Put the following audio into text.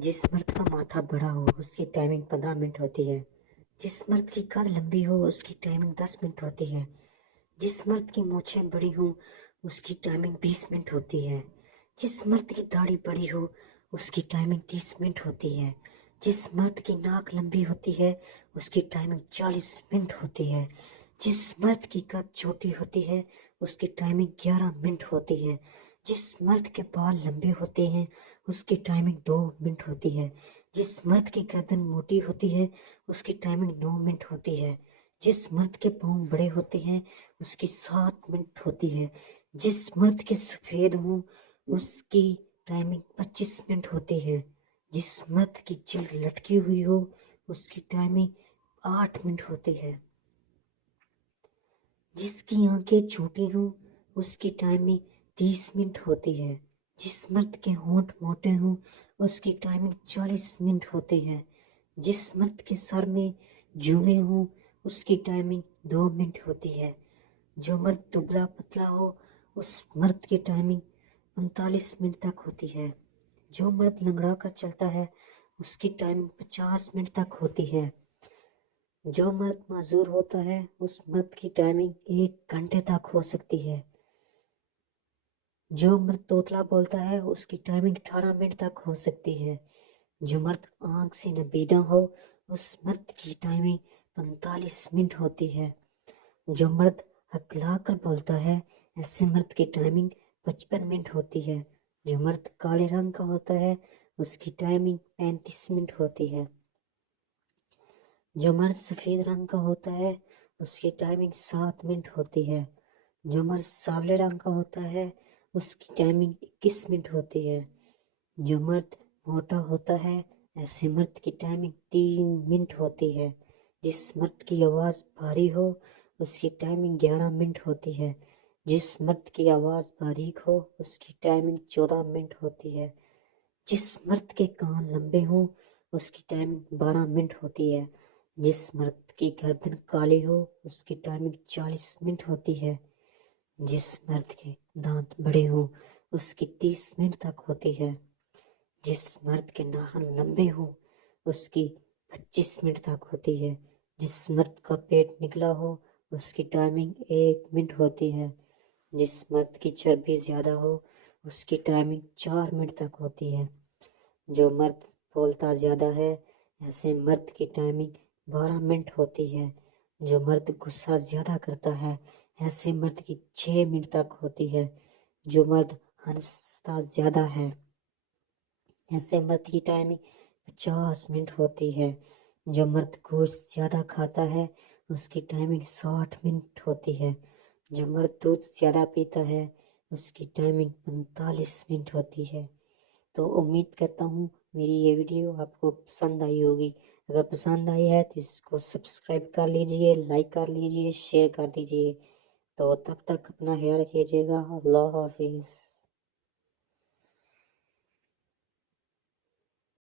जिस मर्द का माथा बड़ा हो उसकी टाइमिंग 15 मिनट होती है। जिस मर्द की कद लंबी हो उसकी टाइमिंग 10 मिनट होती है। जिस मर्द की मूछें बड़ी हो उसकी टाइमिंग 20 मिनट होती है। जिस मर्द की दाढ़ी बड़ी हो उसकी टाइमिंग 30 मिनट होती है। जिस मर्द की नाक लंबी होती है उसकी टाइमिंग 40 मिनट होती है। जिस मर्द की कद छोटी होती है उसकी टाइमिंग 11 मिनट होती है। जिस मर्द के बाल लंबे होते हैं उसकी टाइमिंग 2 मिनट होती है। जिस मर्द की गर्दन मोटी होती है उसकी टाइमिंग 9 मिनट होती है। जिस मर्द के पाँव बड़े होते हैं उसकी 7 मिनट होती है। जिस मर्द के सफेद हों उसकी टाइमिंग 25 मिनट होती है। जिस मर्द की जिल्द लटकी हुई हो उसकी टाइमिंग 8 मिनट होती है। जिसकी आंखें छोटी हों उसकी टाइमिंग 30 मिनट होती है। जिस मर्द के होंठ मोटे हों उसकी टाइमिंग 40 मिनट होती है। जिस मर्द के सर में जूएं हों उसकी टाइमिंग 2 मिनट होती है। जो मर्द दुबला पतला हो उस मर्द की टाइमिंग 45 मिनट तक होती है। जो मर्द लंगड़ा कर चलता है उसकी टाइमिंग 50 मिनट तक होती है। जो मर्द माजूर होता है उस मर्द की टाइमिंग 1 घंटे तक हो सकती है। जो मर्द तोतला बोलता है उसकी टाइमिंग 18 मिनट तक हो सकती है। जो मर्द आंख से नबीना हो उस मर्द की टाइमिंग 45 मिनट होती है। जो मर्द हकला कर बोलता है ऐसे मर्द की टाइमिंग 55 मिनट होती है। जो मर्द काले रंग का होता है उसकी टाइमिंग 35 मिनट होती है। जो मर्द सफ़ेद रंग का होता है उसकी टाइमिंग 7 मिनट होती है। जो मर्द सांवले रंग का होता है उसकी टाइमिंग 21 मिनट होती है। जो मर्द मोटा होता है ऐसे मर्द की टाइमिंग 3 मिनट होती है। जिस मर्द की आवाज़ भारी हो उसकी टाइमिंग 11 मिनट होती है। जिस मर्द की आवाज़ बारीक हो उसकी टाइमिंग 14 मिनट होती है। जिस मर्द के कान लंबे हों उसकी टाइमिंग 12 मिनट होती है। जिस मर्द की गर्दन काली हो उसकी टाइमिंग 40 मिनट होती है। जिस मर्द के दांत बड़े हों उसकी 30 मिनट तक होती है। जिस मर्द के नाखून लंबे हों उसकी 25 मिनट तक होती है। जिस मर्द का पेट निकला हो उसकी टाइमिंग 1 मिनट होती है। जिस मर्द की चर्बी ज़्यादा हो उसकी टाइमिंग 4 मिनट तक होती है। जो मर्द बोलता ज़्यादा है ऐसे मर्द की टाइमिंग 12 मिनट होती है। जो मर्द गुस्सा ज़्यादा करता है ऐसे मर्द की 6 मिनट तक होती है। जो मर्द हंसता ज़्यादा है ऐसे मर्द की टाइमिंग 50 मिनट होती है। जो मर्द गोश्त ज़्यादा खाता है उसकी टाइमिंग 60 मिनट होती है। जो मर्द दूध ज़्यादा पीता है उसकी टाइमिंग 45 मिनट होती है। तो उम्मीद करता हूँ मेरी ये वीडियो आपको पसंद आई होगी। अगर पसंद आई है तो इसको सब्सक्राइब कर लीजिए, लाइक कर लीजिए, शेयर कर दीजिए। तो तब तक अपना ख्याल रखिएगा। अल्लाह हाफिज़।